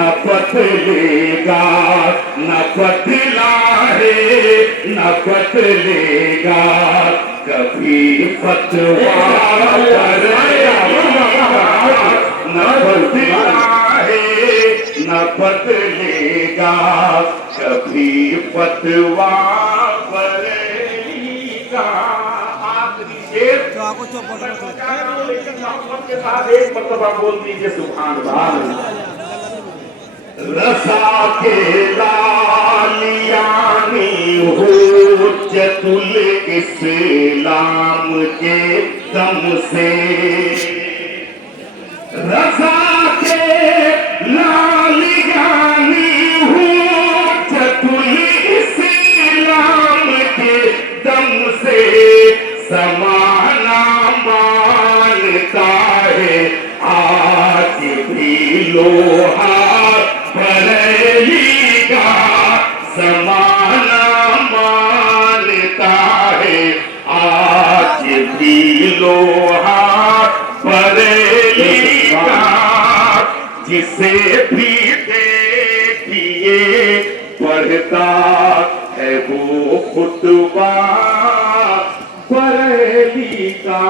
न बदलेगा, न बदला है, न बदलेगा कभी फतवा न बदला है, न बदलेगा कभी फतवा बरेली का। आखिरी शेर के साथ एक मरतबा बोल दीजिए सुभान अल्लाह। रसा के लालियानी हुज्जतुल इस्लाम के दम से, रसा के लालियानी हुज्जतुल इस्लाम के दम से समाना मानता है आज भी लोहा बरेली का, समाना मानता है आज भी लोहा बरेली का। जिसे भी देखिए पढ़ता है वो खुतबा बरेली का।